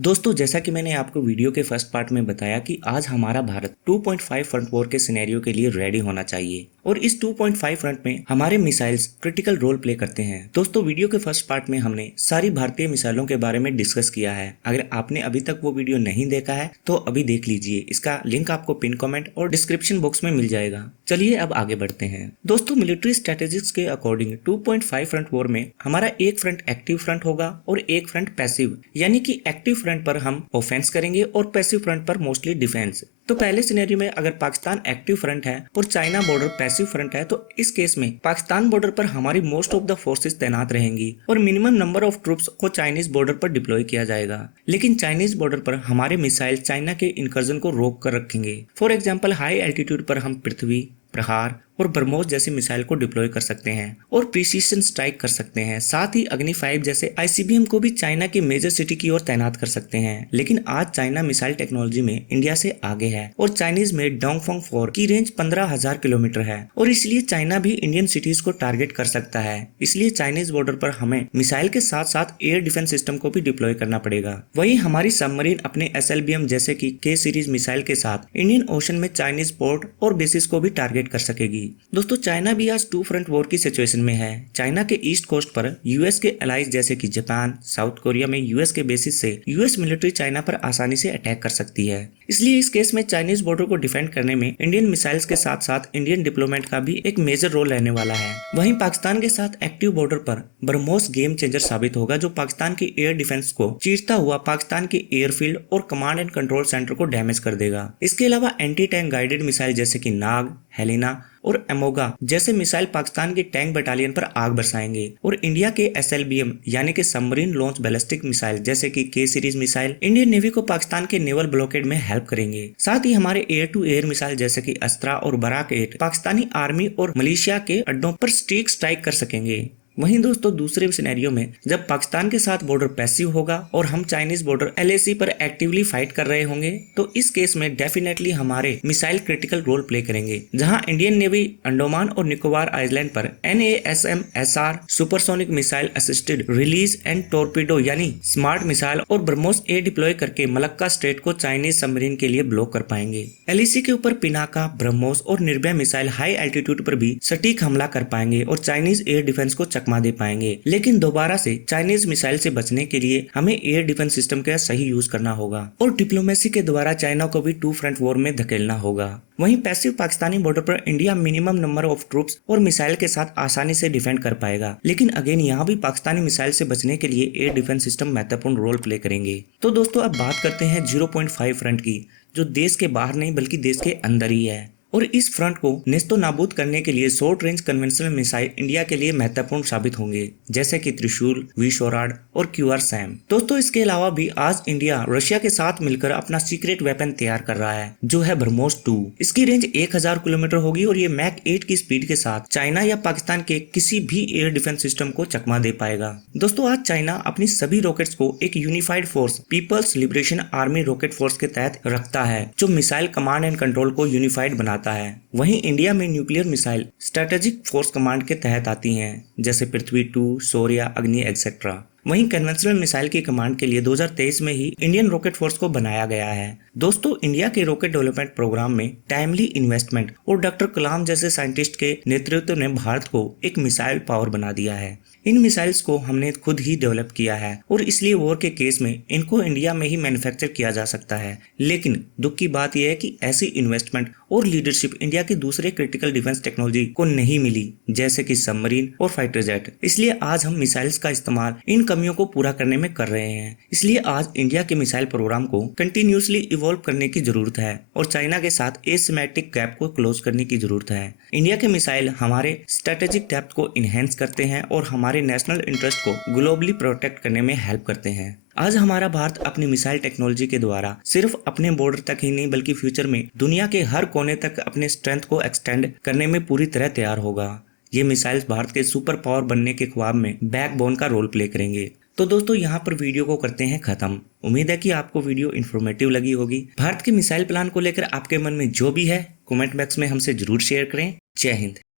दोस्तों, जैसा कि मैंने आपको वीडियो के फर्स्ट पार्ट में बताया कि आज हमारा भारत 2.5 फ्रंट वॉर के सिनेरियो के लिए रेडी होना चाहिए और इस 2.5 फ्रंट में हमारे मिसाइल्स क्रिटिकल रोल प्ले करते हैं। दोस्तों, वीडियो के फर्स्ट पार्ट में हमने सारी भारतीय मिसाइलों के बारे में डिस्कस किया है। अगर आपने अभी तक वो वीडियो नहीं देखा है तो अभी देख लीजिए। इसका लिंक आपको पिन कमेंट और डिस्क्रिप्शन बॉक्स में मिल जाएगा। चलिए अब आगे बढ़ते हैं। दोस्तों, मिलिट्री स्ट्रेटेजिक्स के अकॉर्डिंग 2.5 फ्रंट वॉर में हमारा एक फ्रंट एक्टिव फ्रंट होगा और एक फ्रंट पैसिव, यानी कि एक्टिव फ्रंट पर हम ऑफेंस करेंगे और पैसिव फ्रंट पर मोस्टली डिफेंस। तो पहले सिनेरियो में अगर पाकिस्तान एक्टिव फ्रंट है और चाइना बॉर्डर पैसिव फ्रंट है तो इस केस में पाकिस्तान बॉर्डर पर हमारी मोस्ट ऑफ द फोर्सेस तैनात रहेंगी और मिनिमम नंबर ऑफ ट्रूप्स को चाइनीज बॉर्डर पर डिप्लॉय किया जाएगा। लेकिन चाइनीज बॉर्डर पर हमारे मिसाइल चाइना के इनकर्जन को रोक कर रखेंगे। फॉर एग्जाम्पल, हाई एल्टीट्यूड पर हम पृथ्वी, प्रहार और ब्रह्मोस जैसे मिसाइल को डिप्लॉय कर सकते हैं और प्रिसीजन स्ट्राइक कर सकते हैं। साथ ही अग्नि 5 जैसे आईसीबीएम को भी चाइना की मेजर सिटी की ओर तैनात कर सकते हैं। लेकिन आज चाइना मिसाइल टेक्नोलॉजी में इंडिया से आगे है और चाइनीज में डोंगफोंग 4 की रेंज 15,000 किलोमीटर है और इसलिए चाइना भी इंडियन सिटीज को टारगेट कर सकता है। इसलिए चाइनीज बॉर्डर पर हमें मिसाइल के साथ साथ एयर डिफेंस सिस्टम को भी डिप्लॉय करना पड़ेगा। वहीं हमारी सबमरीन अपने एसएलबीएम जैसे कि के सीरीज मिसाइल के साथ इंडियन ओशन में चाइनीज पोर्ट और बेसिस को भी टारगेट कर सकेगी। दोस्तों, चाइना भी आज 2 फ्रंट वॉर की सिचुएशन में है। चाइना के ईस्ट कोस्ट पर यूएस के अलाइज जैसे कि जापान, साउथ कोरिया में यूएस के बेसिस से यूएस मिलिट्री चाइना पर आसानी से अटैक कर सकती है। इसलिए इस केस में चाइनीज बॉर्डर को डिफेंड करने में इंडियन मिसाइल्स के साथ साथ इंडियन डिप्लोमेट का भी एक मेजर रोल रहने वाला है। वहीं पाकिस्तान के साथ एक्टिव बॉर्डर पर ब्रह्मोस गेम चेंजर साबित होगा, जो पाकिस्तान की एयर डिफेंस को चीरता हुआ पाकिस्तान के एयरफील्ड और कमांड एंड कंट्रोल सेंटर को डैमेज कर देगा। इसके अलावा एंटी टैंक गाइडेड मिसाइल जैसे कि नाग, हेलिना और एमोगा जैसे मिसाइल पाकिस्तान की टैंक बटालियन पर आग बरसाएंगे और इंडिया के एसएलबीएम यानी कि सबमरीन लॉन्च बैलिस्टिक मिसाइल जैसे कि के सीरीज मिसाइल इंडियन नेवी को पाकिस्तान के नेवल ब्लॉकेड में हेल्प करेंगे। साथ ही हमारे एयर टू एयर मिसाइल जैसे कि अस्त्रा और बराक 8 पाकिस्तानी आर्मी और मलेशिया के अड्डों पर स्ट्रीक स्ट्राइक कर सकेंगे। वहीं दोस्तों, दूसरे सिनेरियो में जब पाकिस्तान के साथ बॉर्डर पैसिव होगा और हम चाइनीज बॉर्डर एलएसी पर एक्टिवली फाइट कर रहे होंगे तो इस केस में डेफिनेटली हमारे मिसाइल क्रिटिकल रोल प्ले करेंगे, जहां इंडियन नेवी अंडमान और निकोबार आइलैंड पर NASM-SR supersonic missile assisted release and torpedo यानी स्मार्ट मिसाइल और ब्रह्मोस ए डिप्लॉय करके मलक्का स्ट्रेट को चाइनीज सबमरीन के लिए ब्लॉक कर पाएंगे। एलएसी के ऊपर पिनाका, ब्रह्मोस और निर्भया मिसाइल हाई एल्टीट्यूड पर भी सटीक हमला कर पाएंगे और चाइनीज एयर डिफेंस को चकमा दे पाएंगे। लेकिन दोबारा से चाइनीज मिसाइल से बचने के लिए हमें एयर डिफेंस सिस्टम का सही यूज करना होगा और डिप्लोमेसी के द्वारा चाइना को भी 2 फ्रंट वॉर में धकेलना होगा। वहीं पैसिव पाकिस्तानी बॉर्डर पर India minimum number of troops और मिसाइल के साथ आसानी से डिफेंड कर पाएगा। लेकिन अगेन यहाँ भी पाकिस्तानी मिसाइल से बचने के लिए एयर डिफेंस सिस्टम महत्वपूर्ण रोल प्ले करेंगे। तो दोस्तों, अब बात करते हैं 0.5 फ्रंट की, जो देश के बाहर नहीं बल्कि देश के अंदर ही है और इस फ्रंट को नेस्तो नाबूद करने के लिए short range conventional missile India के लिए महत्वपूर्ण साबित होंगे, जैसे कि त्रिशूल, विशोराड और क्यूआर सैम। दोस्तों, इसके अलावा भी आज इंडिया रशिया के साथ मिलकर अपना सीक्रेट वेपन तैयार कर रहा है, जो है ब्रह्मोस 2। इसकी रेंज 1000 किलोमीटर होगी और ये मैक 8 की स्पीड के साथ चाइना या पाकिस्तान के किसी भी एयर डिफेंस सिस्टम को चकमा दे पाएगा। दोस्तों, आज चाइना अपनी सभी रॉकेट्स को एक unified force People's Liberation Army rocket force के तहत रखता है, जो मिसाइल कमांड एंड कंट्रोल को यूनिफाइड बनाता है। वहीं इंडिया में nuclear missile strategic force command के तहत आती हैं, जैसे पृथ्वी 2, शौर्य, अग्नि एक्सेट्रा। वहीं कन्वेंशनल मिसाइल की कमांड के लिए 2023 में ही इंडियन रॉकेट फोर्स को बनाया गया है। दोस्तों, इंडिया के रॉकेट डेवलपमेंट प्रोग्राम में टाइमली इन्वेस्टमेंट और डॉक्टर कलाम जैसे साइंटिस्ट के नेतृत्व ने भारत को एक मिसाइल पावर बना दिया है। इन मिसाइल्स को हमने खुद ही डेवलप किया है और इसलिए वॉर के केस में इनको इंडिया में ही मैन्युफैक्चर किया जा सकता है। लेकिन दुख की बात यह है कि ऐसी इन्वेस्टमेंट और लीडरशिप इंडिया की दूसरे क्रिटिकल डिफेंस टेक्नोलॉजी को नहीं मिली, जैसे कि सबमरीन और फाइटर जेट। इसलिए आज हम मिसाइल्स का इस्तेमाल इन कमियों को पूरा करने में कर रहे हैं। इसलिए आज इंडिया के मिसाइल प्रोग्राम को कंटिन्यूसली इवॉल्व करने की जरूरत है और चाइना के साथ एसिमेट्रिक गैप को क्लोज करने की जरूरत है। इंडिया के मिसाइल हमारे स्ट्रेटेजिक डेप्थ को इनहेंस करते हैं और हमारे नेशनल इंटरेस्ट को ग्लोबली प्रोटेक्ट करने में हेल्प करते हैं। आज हमारा भारत अपनी मिसाइल टेक्नोलॉजी के द्वारा सिर्फ अपने बॉर्डर तक ही नहीं बल्कि फ्यूचर में दुनिया के हर कोने तक अपने स्ट्रेंथ को एक्सटेंड करने में पूरी तरह तैयार होगा। ये मिसाइल्स भारत के सुपर पावर बनने के ख्वाब में बैकबोन का रोल प्ले करेंगे। तो दोस्तों, यहाँ पर वीडियो को करते हैं खत्म। उम्मीद है कि आपको वीडियो इन्फॉर्मेटिव लगी होगी। भारत के मिसाइल प्लान को लेकर आपके मन में जो भी है कमेंट बॉक्स में हमसे जरूर शेयर करें। जय हिंद।